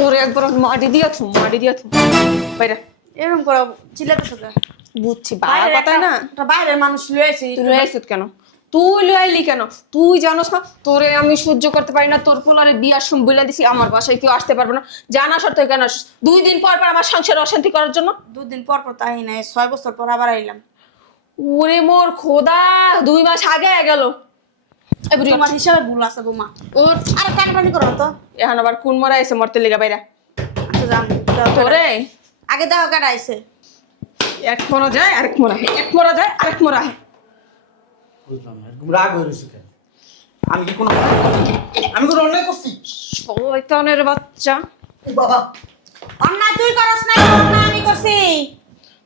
তোরে একবার মাটি দিয়া থু বাইরে এরকম করে চিল্লাতেছ কেন? বুঝছি বাবা কথাই না বাইরের মানুষ লয়েছি তুই লয়ে আইছিস কেন? তুই লয়ে আইলি কেন? তুই জানোস না তোরে আমি সহ্য করতে পারি না, তোর পোলারে বিয়ার সময় বলে দিছি আমার বাসায় কেউ আসতে পারবে না, জানা সত্ত্বেও কেন আসিস? 2 দিন পর পর আমার সংসারে অশান্তি করার জন্য? 2 দিন পর পর তাই নাই, 6 বছর পর আবার আইলাম। ওরে মোর খোদা, 2 মাস আগে গেল। তোমার হিসাবে ভুল আছে বৌমা। ওর আরে টানাটানি করো না তো। এখন আবার কোন মরা এসে মরতে লেগে বাইরা আচ্ছা যান, তোরে আগে দাও কাটা আইছে। এক মরা যায় আরেক মরা হয়, এক মরা যায় আরেক মরা হয়। বুঝলাম না, এরকম রাগ হয়ে রয়েছে কেন? আমি কি কোনো অন্যায় করছি? শয়তানের বাচ্চা। বাবা, অন্যায় তুই করস না, অন্যায় আমি করছি।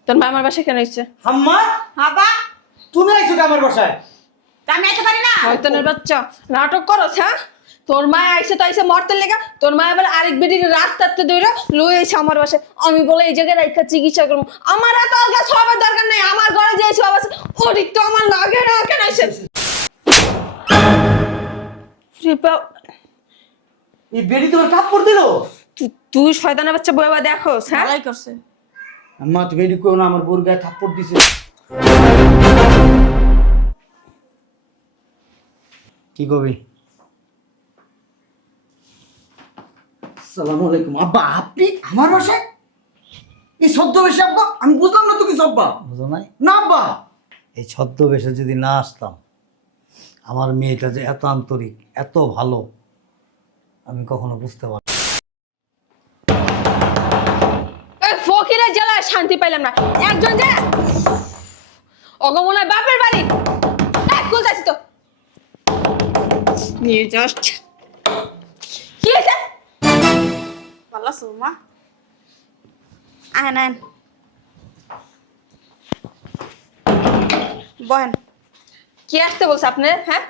তোর মা আমার বাসায় কেন এসেছে? আম্মা বাবা তুমি আইছো আমার বাসায়? তা আমি আইতে পারি না? শয়তানের বাচ্চা, নাটক করছ হ্যাঁ? তোর মা আইসে তো আইসে মরতে লেগা, তোর মা এবার আরেক বেটির রাস্তাতে দৌড়া লই আইসে আমার বাসায়। আমি বলে এই জায়গায় রাইখা চিকিৎসা করবো, আমার এত আলগা সবার দরকার নেই, আমার ঘরে যে সব আছে ওদিক তো আমার লাগে না কেন আইসে? এই বেড়ি তোমার কাপড় দিল? তুই শয়তানের বাচ্চা বইবা দেখোস হ্যাঁ? ভালোই করছে। আম্মা তুমি বেড়ি কেউ না, আমার বোর গায়ে থাপ্পড় দিছে। কি কবি? আসসালামু আলাইকুম। আব্বা আপনি আমার বাসায়? এই ছদ্মবেশে আব্বা? আমি বুঝলাম না তো কিছু আব্বা। বুঝো নাই? না আব্বা। এই ছদ্মবেশে যদি না আসতাম, আমার মেয়েটা যে এত আন্তরিক, এত ভালো, আমি কখনো বুঝতে পারি। ফকিরের জ্বালায় শান্তি পাইলাম না। একজন যে অগমনায় বাপের বাড়ি কোথায় তো নিয়ে যাস। কি হয়েছে? ভালো আছো বৌমা? আহেন আহেন বহেন। কি আসতে বলছে আপনি হ্যাঁ?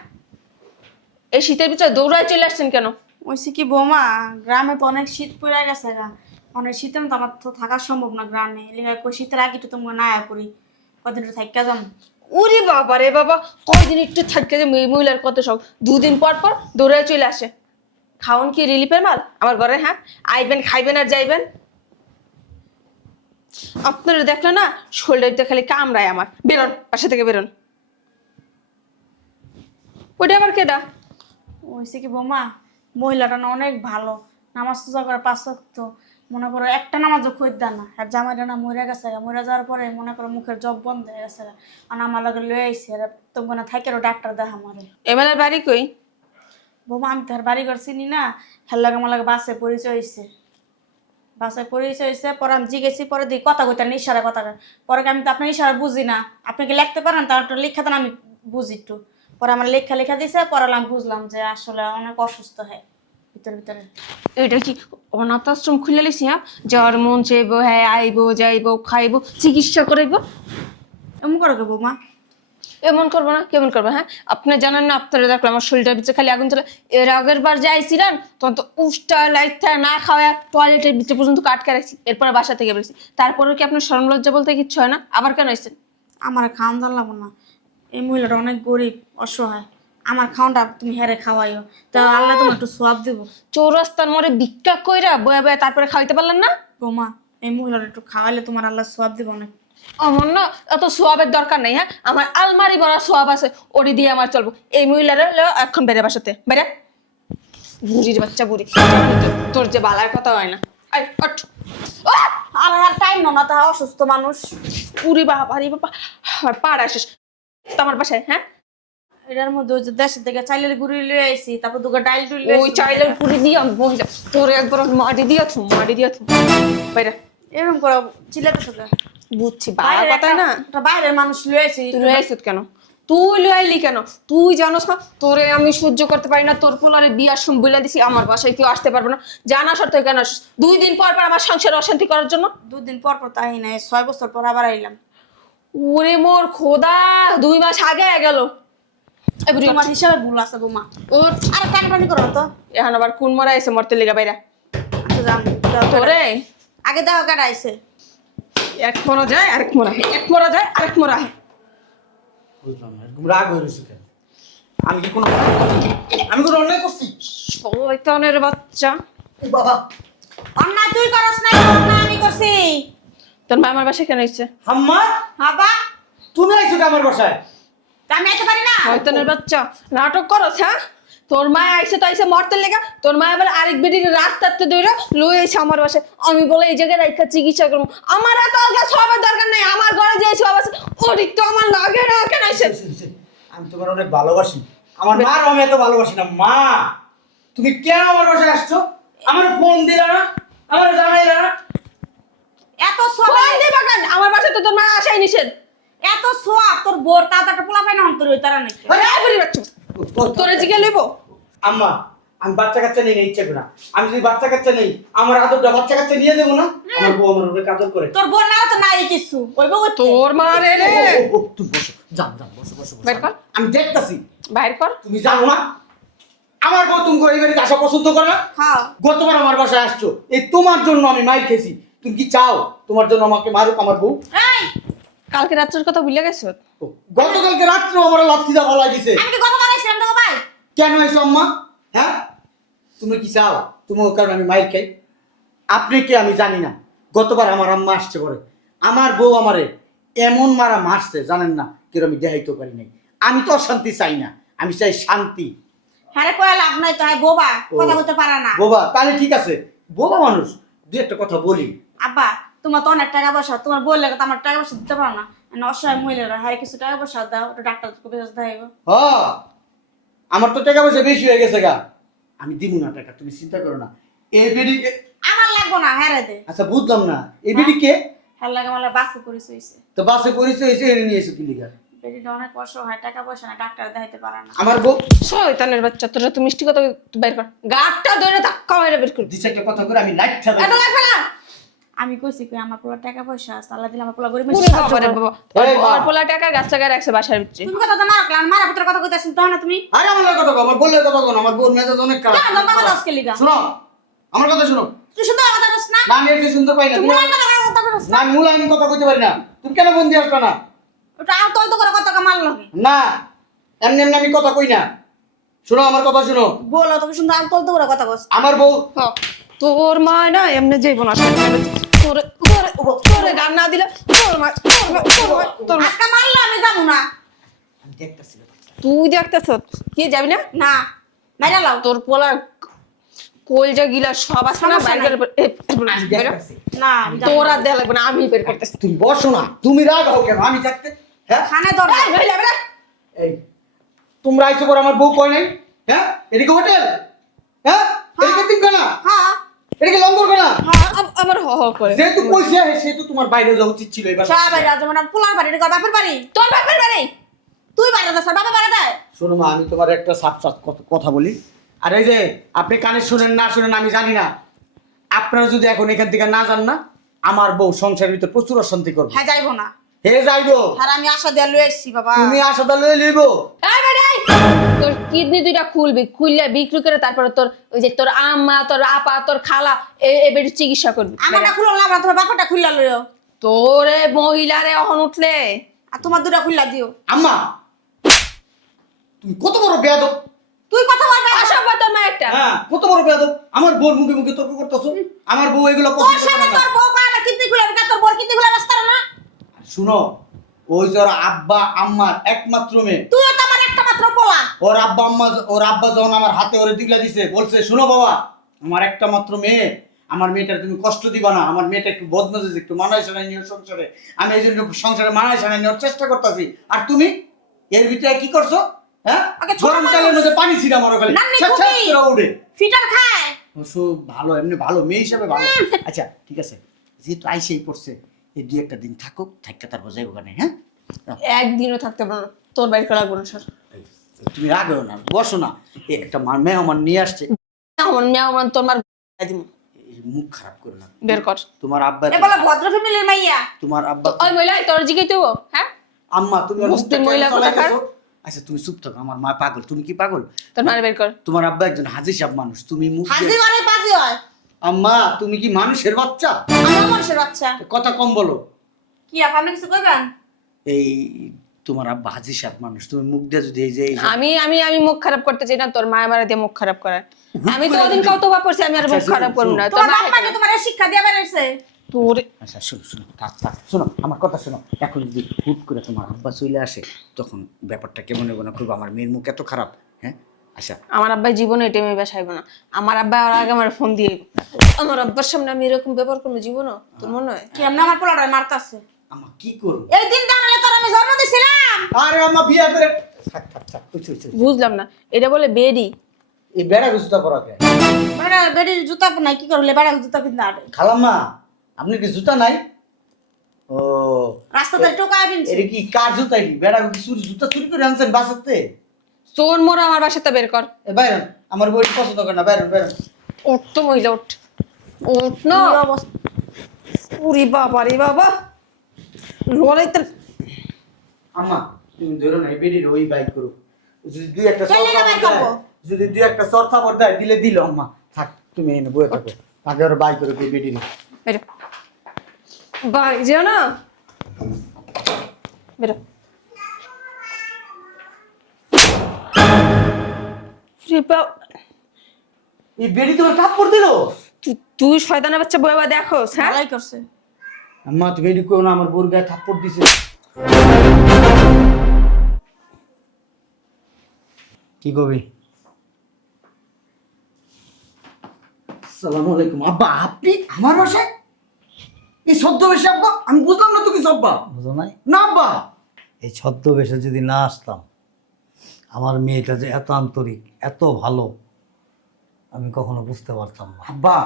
এই শীতের ভিতরে দৌড়ায় চলে আসছেন কেন? ওইসে কি বৌমা, গ্রামে তো অনেক শীত পড়ে গেছে গা। অনেক শীতে তো আমার তো থাকা সম্ভব না গ্রামে। শীতের আগে তো তোমার না করি, কদিন থাকা যাম। ওরে বাবা রে বাবা, কয়দিন একটু থাকতে যে মহিলার কত শখ, 2 দিন পর পর দৌড়ায় চলে আসে। খাওন কি রিলিফের মাল আমার ঘরে হ্যাঁ? আইবেন খাইবেন আর যাইবেন। আপনারা দেখলে না শরীরটা খালি কামড়ায় আমার। বেরোন বাসা থেকে বেরোন। ওইটা আবার কেডা? ওইসে কি বৌমা, মহিলাটা না অনেক ভালো, নামাজ পূজা করে 5 ওয়াক্ত। মনে করো একটা নামাজও খোঁজ দেয় না। আর জামাইটা না মরে গেছে, মরে যাওয়ার পরে মনে করো মুখের জব বন্ধ হয়ে গেছে। আর আমার লাগে লয়ে আইসি, আর তোমার না থাকে ডাক্তার দেখা আমারে। এমএলএর বাড়ি কই? বৌমা আমি তার বাড়ি ঘর চিনি না। হের লাগে আমার লাগে বাসে পরিচয় হয়েছে। বাসে পরিচয় হয়েছে, পরে আমি জিজ্ঞেসি, পরে দিই কথা কইতেন ইশারা কথাটা। পরে আমি তো আপনার ইশারা বুঝি না, আপনি কি লিখতে পারেন? তার একটা লেখা দেন, আমি বুঝি একটু। পরে আমার লেখা দিছে, পরে আমি বুঝলাম যে আসলে অনেক অসুস্থ হয় ভিতরে ভিতরে। এটা কি অনাথ আশ্রম খুলে লিছি হ্যাঁ? যার মন চাইবো হ্যাঁ আইবো যাইবো খাইবো চিকিৎসা করাইবো? এমন করো কে বৌমা? এমন করবো না কেমন করবো হ্যাঁ? আপনি জানেন না, আপনারা দেখলাম আমার শরীরটার ভিতরে খালি আগুন চলে। এর আগের বার যে আইছিলেন তখন তো উষ্টা লাইটটা না খাওয়া টয়লেটের ভিতরে পর্যন্ত আটকে রাখছি, এরপরে বাসা থেকে বেরোছি। তারপরে কি আপনার শরম লজ্জা বলতে কিচ্ছু হয় না? আবার কেন আসছেন? আমার খাওয়ান জানলাম না। এই মহিলাটা অনেক গরিব অসহায়, আমার খাওয়ানটা তুমি হেরে খাওয়াইও, তা আল্লাহ তোমার একটু সোয়াব দিব। চৌরাস্তার মরে ভিক্ষা কইরা বয়া বয়া তারপরে খাওয়াইতে পারলেন না? বৌমা এই মহিলাটা একটু খাওয়াইলে তোমার আল্লাহ সোয়াব দিব অনেক। আমার না এত সোয়াবের দরকার নেই হ্যাঁ? আমার আলমারি ভরা সোয়াব আছে, ওটি দিয়ে আমার চলবো। এই মহিলারা এখন বেড়ে বাসাতে বেড়ে। বুড়ির বাচ্চা বুড়ি, তোর যে বালার কথা হয় না। আয়, ওঠ। ওঠ! আমার আর টাইম না, তা অসুস্থ মানুষ। উরি বাবা রে বাবা, আর পাড় আসিস তো আমার বাসায় হ্যাঁ? এটার মধ্যে ওই যে দেশের থেকে চাইলের গুড়ি লয়ে আইছি, তারপর দুটো ডাইল ডুল ওই চাইলের পুরি দিয়ে মহিলা তোর একবার মাটি দিয়ে বাইরে এরকম করে চিল্লাতেছ কেন? বুঝছি বাবা কথা না বাইরের মানুষ লয়ে আইছি। তুই লয়ে আইছিস কেন? তুই লয়ে আইলি কেন? তুই জানোস না তোরে আমি সহ্য করতে পারি না, তোর পোলারে বিয়ার সময় বলে দিছি আমার বাসায় কেউ আসতে পারবে না, জানা সত্ত্বেও কেন আসিস? 2 দিন পর পর আমার সংসারে অশান্তি করার জন্য? 2 দিন পর পর তাই নাই, 6 বছর পর আবার আইলাম। ওরে মোর খোদা, 2 মাস আগে গেল। তোমার হিসাবে ভুল আছে বৌমা। ওর আরে টানাটানি করো না তো। এখন আবার কোন মরা এসে মরতে লেগা বাইরা আচ্ছা যান, তোরে আগে দাও কাটা আইছে। এক মরা যায় আরেক মরা হয়, এক মরা যায় আরেক মরা হয়। বুঝলাম না, এরকম রাগ হয়ে রয়েছে কেন? আমি কি কোনো অন্যায় করছি? শয়তানের বাচ্চা। বাবা, অন্যায় তুই করস না, অন্যায় আমি করছি। তোর মা আমার বাসায় কেন এসছে? আম্মা বাবা, তুমি আইছো কি আমার বাসায়? তা আমি আইতে পারি না? শয়তানের বাচ্চা, নাটক করছ হ্যাঁ? তোর মা আইছে তো আইছে মরতে লেগা, তোর মা এবার আরেক বেডির রাস্তাতে দইরা লই আইছে আমার বাসায়। আমি বলে এই জায়গায় রাইখা চিকিৎসা করব। আমার এত আলগা সবার দরকার নাই, আমার ঘরে যে সব আছে ওদিক তো আমার লাগে না। কেন আইছে? আমি তোমার অনেক ভালোবাসি, আমার মার আমি এত ভালোবাসি না। মা তুমি কেন আমার বাসায় আসছো? আমার ফোন দিলা না, আমার জানাইলা না। এত সোয়াব, ফোন দিবা কেন? আমার বাসায় তো তোর মা আসাই নিষেধ। এত সোয়াব তোর বোর তাড়াতাড়ি পোলা পাই না অন্তর হই তারা নাকি? আরে আই বলি বাচ্চা, তোরে জিগে লইব। আম্মা আমি বাচ্চা কাচ্চা নেই না, ইচ্ছা করে না। আমি যদি বাচ্চা কাচ্চা নেই, আমার আদরটা বাচ্চা কাচ্চা নিয়ে দেবো না? আমার বউ আমার অনেক আদর করে। তোর বোন না তো নাই কিছু ওই বউ তোর মা রে রে, তুমি বসো, যান যান, বসো বসো বসো। বের কর। আমি দেখতাছি। বাইর কর। তুমি জানো না আমার বউ তুমি এই বাড়িতে আসা পছন্দ করে না? হ্যাঁ, গতবার আমার বাসায় আসছো, এই তোমার জন্য আমি মাইর খেয়েছি। তুমি কি চাও তোমার জন্য আমাকে মারুক আমার বউ? এই কালকে রাত্রের কথা ভুলে গেছো? ও, গতকালকে রাত্রে আমার লাত্তিদা বলা দিছে। আমি কি গতবার আইছিলাম তোকে ভাই? কেন এসো আম্মা? হ্যাঁ তুমি কি চাও তোমার কারণে আমি মাইর খাই? আপনি কি আমি জানি না। গতবার আমার আম্মা আসছে পরে আমার বউ আমারে এমন মারা মারছে জানেন না, কেউ আমি দেখাইতে পারি নাই। আমি তো অশান্তি চাই না, আমি চাই শান্তি। হ্যাঁ রে কয়া লাভ নাই তো, হ্যাঁ বোবা ও। কথা বলতে পারে না। বোবা তাহলে ঠিক আছে, বোবা মানুষ দু একটা কথা বলি। আব্বা তোমার তো অনেক টাকা পয়সা, তোমার বললে তো আমার টাকা পয়সা দিতে পারো না। অসহায় মহিলারা হ্যাঁ কিছু টাকা পয়সা দাও, ওটা ডাক্তার কবিরাজ দেখাইব। হ আমার তো টাকা পয়সা বেশি হয়ে গেছে গা, আমি দিব না টাকা, তুমি চিন্তা করো না। এই বেডি আমার লাগবো না, হ্যাঁ রে দে। আচ্ছা বুঝলাম না, এই বেডি কে? হ্যাঁ লাগে আমার বাসে পরিচয় হয়েছে। তো বাসে পরিচয় হয়েছে, এনে নিয়ে এসে কি লিখা? বেডিটা অনেক অসহায়, টাকা পয়সা না, ডাক্তার দেখাইতে পারে না। আমার বউ শয়তানের বাচ্চা, তোরা তো মিষ্টি কথা বের কর। গাটটা ধরে ধাক্কা মেরে বের কর। দিছে একটা কথা করে আমি লাইটটা এত লাগবে না। আমি কইছি কই আমার পুরো টাকা পয়সা আছে, আল্লাহ দিলে আমার পুরো গরিব পুরো মানুষের সাহায্য বাবা রে করবো। বাবা, এই মা। ওর পোলা টাকা গাছ লাগায় রাখছে বাসার ভিতরে। তুমি কথা তো মারা ক্লান মারা পুত্রের কথা কইতাছিস তো না তুমি? আরে আমার কথা কও, আমার বললে কথা কও না, আমার বোন মেজাজ অনেক খারাপ। কেন বাবা দশকে লিগা? শোনো আমার কথা শোনো। তুই শুধু কথা বলছ না? না আমি এটা শুনতে পাই না। তুই তুমি- মনে কথা কথা বলছ না আমি মূলায়ন কথা কইতে পারি না। তুমি কেন বন্দি আসবে না? ওটা আর তোর তো করে কথা মারল লাগে। না এমনি এমনি আমি কথা কই না। শোনো আমার কথা শোনো। বলো তুমি শুধু আর তোর তো করে কথা বলছ। আমার বউ হ, তোর মা না এমনি যাইব না। তোরে তোরে তোরে গান না দিলে তোর মা তোর মা। আজকে মারলো আমি যাবো না। আমি দেখতাছি। তুই দেখতেছ কি যাবি না? না মাইরা লাও। তোর পোলা কলজা গিলা সব আছে না, সমস্যা বাইরে নাই। আমি দেখতাছি। না আমি যাবো তোর না। আর দেয়া লাগবে না, আমি বের করতেছি। তুমি বসো না, তুমি রাগ হও কেন? আমি থাকতে হ্যাঁ খানে দর এই মহিলা বেরা। এই তোমরা আইছো পর আমার বউ কয় নাই? হ্যাঁ এদিকে হোটেল, হ্যাঁ এদিকে তিনখানা, হ্যাঁ এদিকে লঙ্গরখানা। আবার হ হ করে। যেহেতু কইছে সেহেতু তোমার বাইরে যাওয়া উচিত ছিল এবার। সবাই রাজমান পোলার বাড়ি এটা বাপের বাড়ি। তোর বাপের বাড়ি। তুই বাড়ি দাস বাবা বাড়ি দেয়। শোনো মা আমি তোমার একটা সাপ সাপ কথা বলি। আর এই যে আপনি কানে শুনেন না শুনেন আমি জানি না, আপনারা যদি এখন এখান থেকে না যান না, আমার বউ সংসারের ভিতর প্রচুর অশান্তি করবে। হ্যাঁ যাইবো না। হে যাইবো, আর আমি আশা দিয়ে লয়ে এসছি বাবা। তুমি আশাটা লয়ে লইবো। এই বেটাই, তোর কিডনি দুইটা খুলবি, খুললে বিক্রি করে তারপরে তোর ওই যে তোর আম্মা, তোর আপা, তোর খালা এবার চিকিৎসা করবি। আমারটা খুললো না, আমার তোমার বাপটা খুললা লইও। তোরে মহিলারে অহন উঠলে আর তোমার দুটা খুললা দিও। আম্মা তুমি কত বড় বেয়াদব! তুই কথা বলবে। আসব তোর মা একটা। হ্যাঁ কত বড় বেয়াদব! আমার বউর মুখে মুখে তর্ক করতেছো। আমার বউ এগুলো তোর পছন্দ করে সামনে না। তোর বউ কয় না কিডনি খুলে না, তোর বউ কিডনি খুলে ব্যস্ত না। শুনো ওই যে ওর আব্বা আম্মার একমাত্র মেয়ে, তুই তো আমার একটা মাত্র পোলা। ওর আব্বা যখন আমার হাতে ওরে দিগলা দিছে বলছে শোনো বাবা আমার একটা মাত্র মেয়ে, আমার মেয়েটার তুমি কষ্ট দিবা না, আমার মেয়েটা একটু বদমেজাজ, একটু মানায় সানায় নিয়ে সংসারে, আমি এই জন্য সংসারে মানায় সানায় নেওয়ার চেষ্টা করতেছি। আর তুমি এর ভিতরে কি করছো? হ্যাঁ ওকে ছোট গরম মানুষ। তেলের মধ্যে পানি ছিটা মারো খালি নান্নি ছ্যাঁক ছ্যাঁক খুকি। করে উঠে। ফিটার খায়। অবশ্য ভালো, এমনি ভালো মেয়ে হিসাবে ভালো। আচ্ছা ঠিক আছে, যেহেতু আইসেই পড়ছে এই দুই একটা দিন থাকুক, থাকতে তারপর যাইব ওখানে। হ্যাঁ একদিনও থাকতে পারো না, তোর বাড়ি করা গুণ সর। তুমি রাগেও না, বসো না। এই একটা মেহমান নিয়ে আসছে, আমার মেহমান তোর মার দিম, এই মুখ খারাপ করো না। বের কর। তোমার আব্বা এ বলে ভদ্র ফ্যামিলির মাইয়া। তোমার আব্বা ওই মহিলা তোর জিগাই দেবো হ্যাঁ? আম্মা তুমি ওর মুসলিম মুখটা মহিলা কেন চলাই কোথাকার? গেছো? আচ্ছা তুমি চুপ থাকো, আমার মা পাগল, তুমি কি পাগল? তোর মার বের কর। তোমার আব্বা একজন হাজি সাহেব মানুষ, তুমি মুখ দিয়ে- হাসি মানে পাজি হয়। আম্মা তুমি কি মানুষের বাচ্চা? আমার মানুষের বাচ্চা। কথা কম বলো। কি আপনি কিছু কইবেন? এই তোমার আব্বা হাজি সাহেব মানুষ, তুমি মুখ দিয়ে যদি এই যে আমি আমি আমি মুখ খারাপ করতে চাই না, তোর মা আমার দিয়ে মুখ খারাপ করে। আমি তো ওদিন কতবার পড়ছি, আমি আর মুখ খারাপ করব না। তোর তোমার মা বাপ মাকে তোমার এই শিক্ষা দিয়ে বেড়েছে। তোর আচ্ছা শোনো শোনো, থাক থাক, শোনো আমার কথা শোনো। এখন যদি হুট করে তোমার আব্বা চলে আসে, তখন ব্যাপারটা কেমন হবে না করবো? আমার মেয়ের মুখ এত খারাপ, হ্যাঁ? আচ্ছা আমার আব্বাই জীবনে এটা আমি বাসাইব না। আমার আব্বা আর আগে আমার ফোন দিয়ে আমার আব্বার সামনে আমি এরকম ব্যবহার করবো জীবনও? তোর মনে হয়? কেমন আমার পোলাটা মারতাছে? আমা কি করবো? এই দিন দাঁড়ালে তোর আমি জন্ম দিছিলাম। আরে আমা বিয়ে করে থাক থাক থাক, বুঝলাম না, এটা বলে বেডি? এই বেড়া গুছটা করা কে? মানে বেডির জুতা নাই কি করলে বেড়া জুতা পিন না খালাম্মা, আপনি কি জুতা নাই? ও রাস্তাতে টোকায় পিনছে। এটা কি কার জুতা? কি বেড়া জুতা চুরি করে আনছেন বাসাতে? তোর মোড় আমার বাসাতে বের কর। এ বাইরন, আমার বই পছন্দ করে না, বাইরন বাইরন। উঠ তো মহিলা, উঠ উঠ না। কি অবস্থা? উরি বাবা রে বাবা, রোলাই তোর। আম্মা তুমি ধরো না, এই বেডির ওই বাইক করো। যদি দুই একটা কেন সরতা বাইক দেয়, করবো? যদি দুই একটা সরতা দেয় দিলে দিল। আম্মা থাক, তুমি এনে বয়ে থাকো, আগে ওর বাইক করো এই বেডির। বেরো বাই, যেও না, বেরো। রে বাবা, এই বেডি তোমার থাপ্পড় দিল? তুই শয়তানের বাচ্চা বইবা দেখোস? হ্যাঁ ভালোই করছে। আম্মা তুমি বেডি কো না, আমার বোর গায়ে থাপ্পড় দিছে। কি কবি? আসসালামু আলাইকুম। আব্বা আপনি আমার বাসায়? এই ছদ্মবেশে আব্বা? আমি বুঝলাম না তো কিছু আব্বা। বুঝো নাই? না আব্বা। এই ছদ্মবেশে যদি না আসতাম, আমার মেয়েটা যে এত আন্তরিক, এত ভালো, আমি কখনো বুঝতে পারতাম না। আব্বা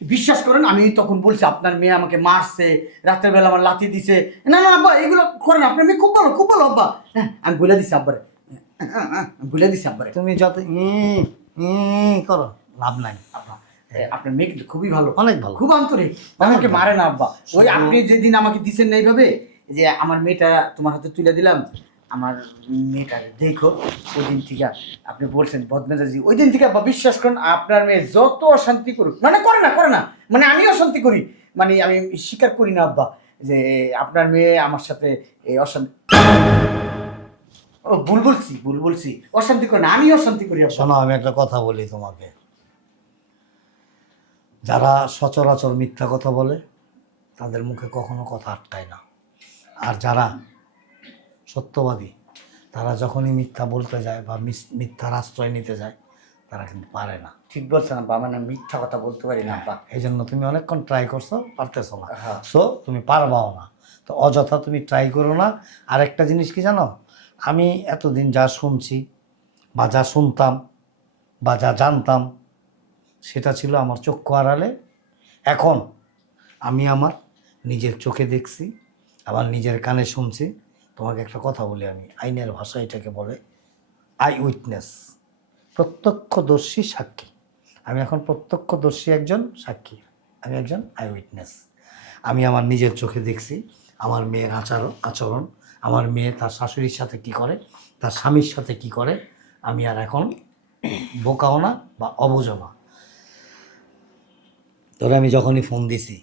বিশ্বাস করেন, আমি তখন বলছি আপনার মেয়ে আমাকে মারছে, রাতের বেলা আমার লাথি দিছে। না না আব্বা এগুলো করেন, আপনার মেয়ে খুব ভালো আব্বা। হ্যাঁ আমি বলে দিছি আব্বারে, আমি বলে দিছি আব্বারে। তুমি যত করো লাভ নাই। আব্বা আপনার মেয়ে কিন্তু খুবই ভালো, অনেক ভালো, খুব আন্তরিক, আমাকে মারে না আব্বা। ওই আপনি যেদিন আমাকে দিচ্ছেন না এইভাবে, যে আমার মেয়েটা তোমার হাতে তুলে দিলাম, আমার মেয়েটা দেখো, ওই দিন থেকে আপনি বলছেন বদমেজাজি, ওই দিন থেকে আব্বা বিশ্বাস করেন, আপনার মেয়ে যত অশান্তি করুক, মানে করে না, মানে আমিও অশান্তি করি, মানে আমি স্বীকার করি না আব্বা যে আপনার মেয়ে আমার সাথে এই অশান্তি, ও ভুল বলছি, অশান্তি করে না, আমি অশান্তি করি আব্বা। শোনো, আমি একটা কথা বলি তোমাকে। যারা সচরাচর মিথ্যা কথা বলে তাদের মুখে কখনো কথা আটকায় না, আর যারা সত্যবাদী তারা যখনই মিথ্যা বলতে যায় বা মিথ্যার আশ্রয় নিতে যায়, তারা কিন্তু পারে না। ঠিক বলছেন আব্বা, মানে মিথ্যা কথা বলতে পারি না আব্বা। এই জন্য তুমি অনেকক্ষণ ট্রাই করছো, পারতেছো না। হ্যাঁ। সো তুমি পারবাও না, তো অযথা তুমি ট্রাই করো না। আর একটা জিনিস কি জানো, আমি এতদিন যা শুনছি বা যা শুনতাম বা যা জানতাম, সেটা ছিল আমার চক্ষু আড়ালে। এখন আমি আমার নিজের চোখে দেখছি, আমার নিজের কানে শুনছি। তোমাকে একটা কথা বলি, আমি আইনের ভাষা এটাকে বলে আই উইটনেস, প্রত্যক্ষদর্শী সাক্ষী। আমি এখন প্রত্যক্ষদর্শী একজন সাক্ষী, আমি একজন আই উইটনেস। আমি আমার নিজের চোখে দেখছি আমার মেয়ের আচরণ, আমার মেয়ে তার শাশুড়ির সাথে কি করে, তার স্বামীর সাথে কি করে। আমি আর এখন বোকাও না বা অবুঝও না। তোরে আমি যখনই ফোন দিছি,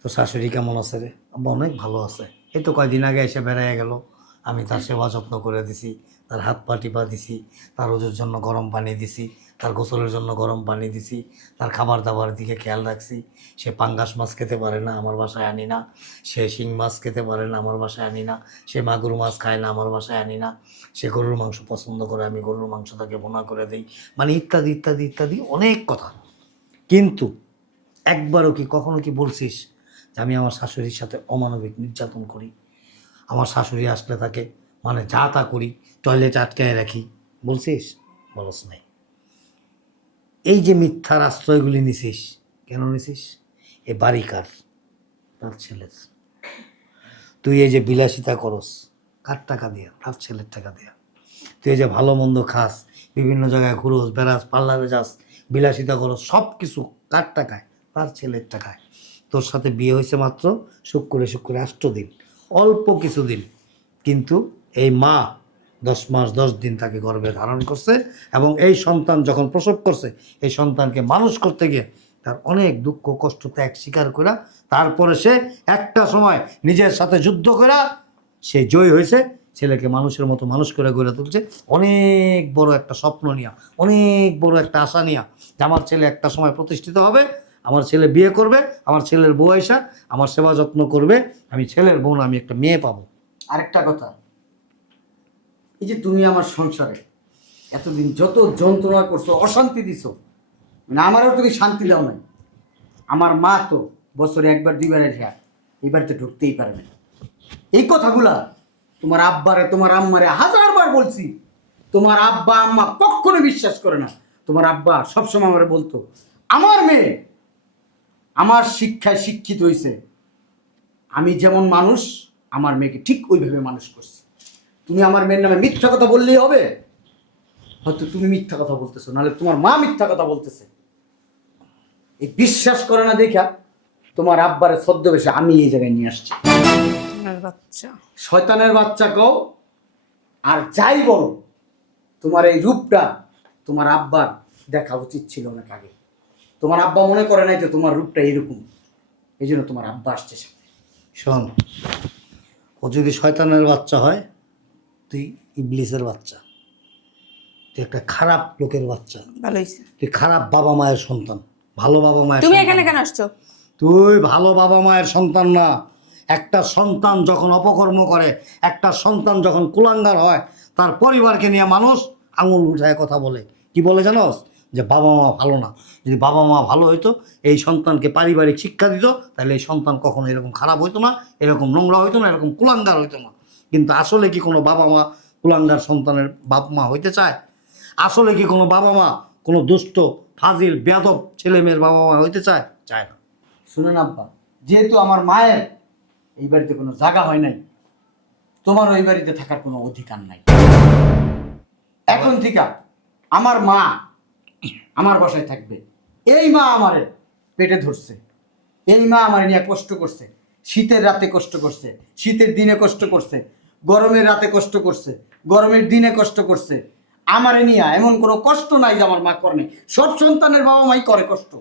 তো শাশুড়ি কেমন আছে রে? আব্বা অনেক ভালো আছে, এই তো কয়দিন আগে এসে বেড়াইয়া গেল, আমি তার সেবা যত্ন করে দিছি, তার হাত পা টিপা দিছি, তার ওজোর জন্য গরম পানি দিছি, তার গোসলের জন্য গরম পানি দিছি, তার খাবার দাবার দিকে খেয়াল রাখছি। সে পাঙ্গাস মাছ খেতে পারে না, আমার বাসায় আনি না। সে শিং মাছ খেতে পারে না, আমার বাসায় আনি না। সে মাগুর মাছ খায় না, আমার বাসায় আনি না। সে গরুর মাংস পছন্দ করে, আমি গরুর মাংস তাকে বোনা করে দিই, মানে ইত্যাদি ইত্যাদি ইত্যাদি অনেক কথা। কিন্তু একবারও কি কখনো কি বলছিস যে আমি আমার শাশুড়ির সাথে অমানবিক নির্যাতন করি, আমার শাশুড়ি আসলে তাকে মানে যা তা করি, টয়লেটে আটকায় রাখি? বলছিস? বলস নাই। এই যে মিথ্যার আশ্রয়গুলি নিছিস, কেন নিছিস? এ বাড়ি কার? তার ছেলের। তুই এই যে বিলাসিতা করস, কার টাকা দিয়া? তার ছেলের টাকা দিয়া। তুই এই যে ভালো মন্দ খাস, বিভিন্ন জায়গায় ঘুরোস, বেড়াস, পার্লারে যাস, বিলাসিতা করস, সব কিছু কার টাকায়? তার ছেলের টাকায়। তোর সাথে বিয়ে হয়েছে মাত্র শুক্রে 8 দিন, অল্প কিছুদিন, কিন্তু এই মা 10 মাস 10 দিন তাকে গর্ভে ধারণ করছে, এবং এই সন্তান যখন প্রসব করছে, এই সন্তানকে মানুষ করতে গিয়ে তার অনেক দুঃখ কষ্ট ত্যাগ স্বীকার করা, তারপরে সে একটা সময় নিজের সাথে যুদ্ধ করা সে জয় হয়েছে, ছেলেকে মানুষের মতো মানুষ করে গড়ে তুলছে, অনেক বড় একটা স্বপ্ন নিয়া, অনেক বড় একটা আশা নিয়া যে আমার ছেলে একটা সময় প্রতিষ্ঠিত হবে, আমার ছেলে বিয়ে করবে, আমার ছেলের বউ আইসা আমার সেবা যত্ন করবে, আমি ছেলের বউ না, আমি একটা মেয়ে পাবো। আরেকটা কথা, এই যে তুমি আমার সংসারে এতদিন যত যন্ত্রণা করছো, অশান্তি দিছো, মানে আমারও তুমি শান্তি দাও নাই। আমার মা তো বছরে একবার দুইবার এসে এই বাড়িতে ঢুকতেই পারে না। এই কথাগুলা তোমার আব্বারে তোমার আম্মারে হাজারবার বলছি, তোমার আব্বা আম্মা কখনো বিশ্বাস করে না। তোমার আব্বা সবসময় আমারে বলতো আমার মেয়ে আমার শিক্ষায় শিক্ষিত হয়েছে, আমি যেমন মানুষ আমার মেয়েকে ঠিক ওইভাবে মানুষ করছি। তুমি আমার মেয়ের নামে মিথ্যা কথা বললেই হবে? হয়তো তুমি মিথ্যা কথা বলতেছো, নাহলে তোমার মা মিথ্যা কথা বলতেছে। এই বিশ্বাস করে না দেখা তোমার আব্বারে ছদ্মবেশে আমি এই জায়গায় নিয়ে আসছি। বাচ্চা শয়তানের বাচ্চা কও আর যাই বলো, তোমার এই রূপটা তোমার আব্বার দেখা উচিত ছিল অনেক আগে। তোমার আব্বা মনে করে নাই যে তোমার রূপটা এরকম, এই জন্য তোমার আব্বা আসছে সাথে। শোন, ও যদি শয়তানের বাচ্চা হয়, তুই ইবলিসের বাচ্চা, তুই একটা খারাপ লোকের বাচ্চা, ভালো হয়েছে। তুই খারাপ বাবা মায়ের সন্তান, ভালো বাবা মায়ের তুমি সন্তান এখানে না। কেন আসছো? তুই ভালো বাবা মায়ের সন্তান না। একটা সন্তান যখন অপকর্ম করে, একটা সন্তান যখন কুলাঙ্গার হয়, তার পরিবারকে নিয়ে মানুষ আঙুল উঠায় কথা বলে। কি বলে জানোস? যে বাবা মা ভালো না। যদি বাবা মা ভালো হইতো, এই সন্তানকে পারিবারিক শিক্ষা দিত, তাহলে এই সন্তান কখনো এরকম খারাপ হইতো না, এরকম নোংরা হইতো না, এরকম কুলাঙ্গার হইতো না। কিন্তু আসলে কি কোনো বাবা মা কুলাঙ্গার সন্তানের বাপ মা হইতে চায়? আসলে কি কোনো বাবা মা কোনো দুষ্ট ফাজিল বেয়াদব ছেলে মেয়ের বাবা মা হইতে চায়? চায় না। শুনেন আব্বা, যেহেতু আমার মায়ের এই বাড়িতে কোনো জায়গা হয় নাই, তোমার ওই বাড়িতে থাকার কোনো অধিকার নাই। এখন থেকে আমার মা আমার বাসায় থাকবে। এই মা আমারে পেটে ধরছে, এই মা আমার নিয়ে কষ্ট করছে, শীতের রাতে কষ্ট করছে, শীতের দিনে কষ্ট করছে, গরমের রাতে কষ্ট করছে, গরমের দিনে কষ্ট করছে। আমারে নিয়ে এমন কোনো কষ্ট নাই যে আমার মা করে নাই। সব সন্তানের বাবা মাই করে কষ্ট।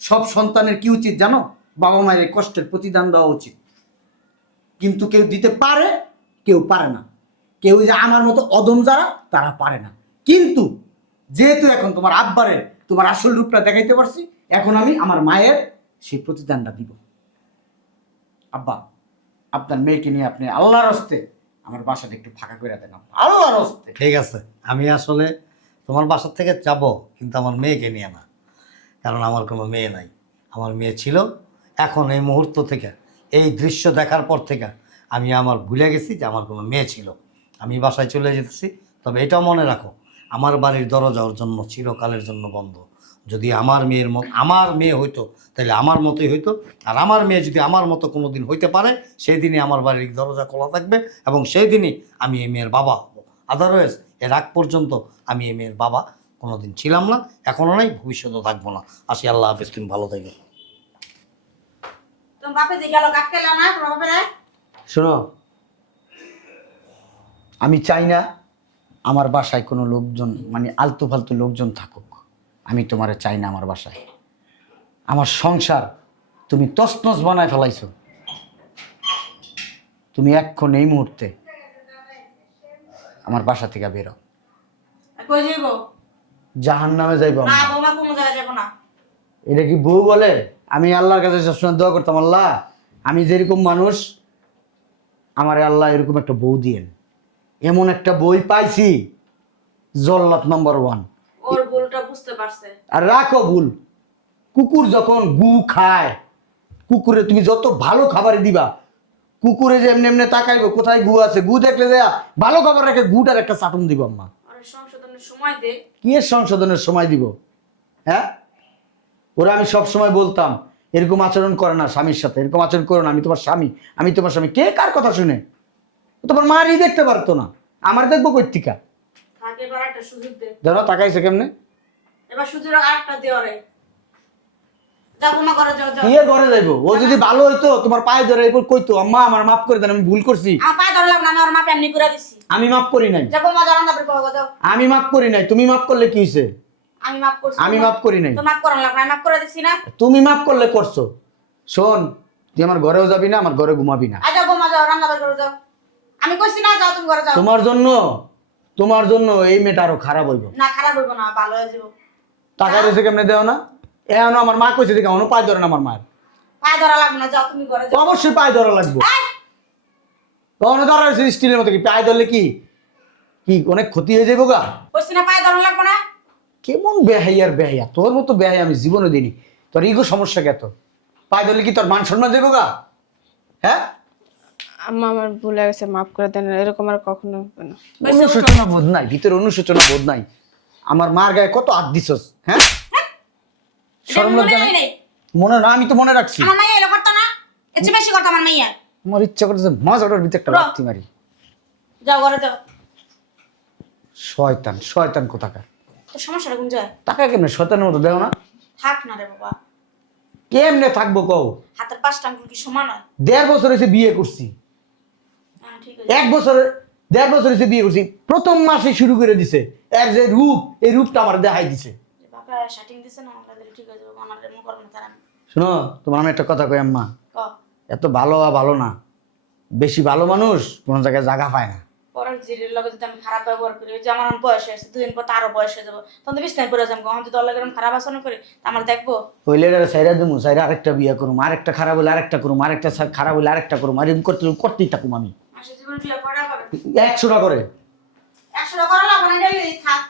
সব সন্তানের কি উচিত জানো? বাবা মায়ের এই কষ্টের প্রতিদান দেওয়া উচিত। কিন্তু কেউ দিতে পারে, কেউ পারে না। কেউ যে আমার মতো অদম যারা, তারা পারে না। কিন্তু যেহেতু এখন তোমার আব্বারে তোমার আসল রূপটা দেখাইতে পারছি, এখন আমি আমার মায়ের সেই প্রতিদানটা দিব। আব্বা, আপনার মেয়েকে নিয়ে আপনি আল্লাহর হস্তে আমার বাসাটা একটু ফাঁকা করে দেন আল্লাহর হস্তে। ঠিক আছে, আমি আসলে তোমার বাসার থেকে যাব, কিন্তু আমার মেয়েকে নিয়ে না। কারণ আমার কোনো মেয়ে নাই। আমার মেয়ে ছিল, এখন এই মুহূর্ত থেকে, এই দৃশ্য দেখার পর থেকে আমি আমার ভুলে গেছি যে আমার কোনো মেয়ে ছিল। আমি বাসায় চলে যেতেছি। তবে এটাও মনে রাখো, আমার বাড়ির দরজা ওর জন্য চিরকালের জন্য বন্ধ। যদি আমার মেয়ে হইতো, তাহলে আমার মতোই হইতো। আর আমার মেয়ে যদি আমার মতো কোনো দিন হইতে পারে, সেই দিনই আমার বাড়ির দরজা খোলা থাকবে, এবং সেই দিনই আমি এই মেয়ের বাবা হবো। আদারওয়াইজ এর আগ পর্যন্ত আমি এই মেয়ের বাবা কোনোদিন ছিলাম না, এখনও নাই, ভবিষ্যতেও থাকবো না। আসি, আল্লাহ হাফেজ, তুমি ভালো থাকবে। তোমার বাপে যে গেল কাটকেলা না, তোমার বাপে নাই? শোনো, আমি চাই না আমার বাসায় কোনো লোকজন, মানে আলতু ফালতু লোকজন থাকুক। আমি তোমারে চাই না আমার বাসায়। আমার সংসার তুমি তছনছ বানায় ফেলাইছো। তুমি এক্ষণ এই মুহূর্তে আমার বাসা থেকে বেরো। কই যাইব? জাহান্নামে যাইবো না আমরা। বৌমা কোনো জায়গায় যাবো না। এটা কি বউ বলে? আমি আল্লাহর কাছে সবসময় দোয়া করতাম, আল্লাহ আমি যেরকম মানুষ, আমার আল্লাহ এরকম একটা বউ দিয়েন। এমন একটা বই পাইছি, জল্লাদ নাম্বার 1। ওর ভুলটা বুঝতে পারছে। আর রাখো ভুল, কুকুর যখন গু খায়, কুকুরে তুমি যত ভালো খাবারই দিবা, কুকুরে যে এমনি এমনি তাকাইবো কোথায় গু আছে, গু দেখলে দেয়া ভালো খাবার রেখে গুটার একটা চাটন দিব। আম্মা, আরে সংশোধনের সময় দে। কি এর সংশোধনের সময় দিব? হ্যাঁ, ওরা আমি সব সময় বলতাম এরকম আচরণ করে না স্বামীর সাথে, এরকম আচরণ করো না, আমি তোমার স্বামী, আমি তোমার স্বামী। কে কার কথা শুনে? তোমার মারই দেখতে পারতো না, আমার দেখবো কৈত্রিকা। থাকে এবার একটা সুযোগ দে। ধরো তাকাইছে কেমনে? এবার সুযোগ আরেকটা দে ওরে। যাও বৌমা ঘরে যাও, যাও। কি এর ঘরে যাইবো? ও যদি ভালো হইতো তোমার পায়ে ধরে এরপর কইতো, আম্মা আমার মাফ করে দেন, আমি ভুল করছি। আমার পায়ে ধরা লাগবে না, আমি ওর মাপে এমনি করে দিছি। আমি মাফ করি নাই, যাও বৌমা যাও, রান্না করে খাওয়া যাও। আমি মাফ করি নাই। তুমি মাফ করলে কি হয়েছে? আমি মাপ করছি। আমি মাফ করি নাই। তো মাপ করান লাগবে, আমি মাপ করে দিছি না। তুমি মাফ করলে করছো। শোন, তুই আমার ঘরেও যাবি না, আমার ঘরে ঘুমাবি না। আজ যাও বৌমা যাও, রান্না করে যাও। আমি কইছি না যাও তুমি ঘরে যাও। তোমার জন্য এই মেয়েটা আরো খারাপ হইব। না খারাপ হইব না, ভালো হয়ে যাবো। টাকা রয়েছে কেমনে দেও না? এখন আমার মা কইছে দেখে অন্য পায়ে ধরে না আমার মায়ের। পায়ে ধরা লাগবে না, যাও তুমি ঘরে তো যাও। অবশ্যই পায়ে ধরা লাগবে। এই! তখন ধরা হয়েছে স্টিলের মতো, কি পায়ে ধরলে কি কি অনেক ক্ষতি হয়ে যাবো গা? কইছি না পায়ে ধরা লাগবে না। কেমন বেহাইয়ার বেহাইয়া, তোর মতো বেহাই আমি জীবনে দিইনি। তোর ইগো সমস্যা কে? তো পায়ে ধরলে কি তোর মান সম্মান যাবো গা? হ্যাঁ, আম্মা আমার ভুল হয়ে গেছে, মাফ করে দেন, এরকম আর কখনো হবে না। অনুশোচনা বোধ নাই, ভিতরে অনুশোচনা বোধ নাই। আমার মার গায়ে কত হাত দিছস, হ্যাঁ? শরম লজ্জা নাই? নেই। মনে না, আমি তো মনে রাখছি। আমার মাইয়া এলো করতো না, এর চেয়ে বেশি করতো আমার মাইয়া। আমার ইচ্ছা করতেছে মজাটার ভিতরে একটা ব্রো। লাথি মারি। যাও ঘরে যাও। শয়তান শয়তান কোথাকার। তোর সমস্যাটা কোন যায়? টাকা কেমনে শয়তানের মতো দেও না? থাক না রে বাবা, কেমনে থাকবো কও? হাতের 5টা আঙ্গুল কি সমান হয়? 1.5 বছর হয়েছে বিয়ে করছি। হ্যাঁ ঠিক আছে। 1 বছর 1.5 বছর হয়েছে বিয়ে করছি, প্রথম মাসে শুরু করে দিছে। এর যে রূপ, এই রূপটা আমার দেখাই দিছে। বাবা শাটিং দিছে না, আমাদের ঠিক হয়ে যাবে, আমার এমন করবে না তারা। শোনো, তোমার আমি একটা কথা কই আম্মা, ক এত ভালো ভালো না, বেশি ভালো মানুষ কোনো জায়গায় জায়গা পায় না। পরের জিরের লগে যদি আমি খারাপ ব্যবহার করি, ওই যে আমার বয়স হয়েছে, 2 দিন পর তো আরো বয়স হয়ে যাবো, তখন তো বিছনায় পড়ে যাবো। আমি যদি ওর লগে এরকম খারাপ আচরণ করি, তা আমার দেখবো। হইলে সাইরা দেবো, সাইরা আরেকটা বিয়ে করুম, আরেকটা খারাপ হলে আরেকটা করুম, আরেকটা খারাপ হলে আরেকটা করুম, আর এরকম করতেই থাকুম আমি। আসলে জীবনে বিয়ে করা করে 100টা করে। 100 টাকা লাগবে না, ডেলি থাক।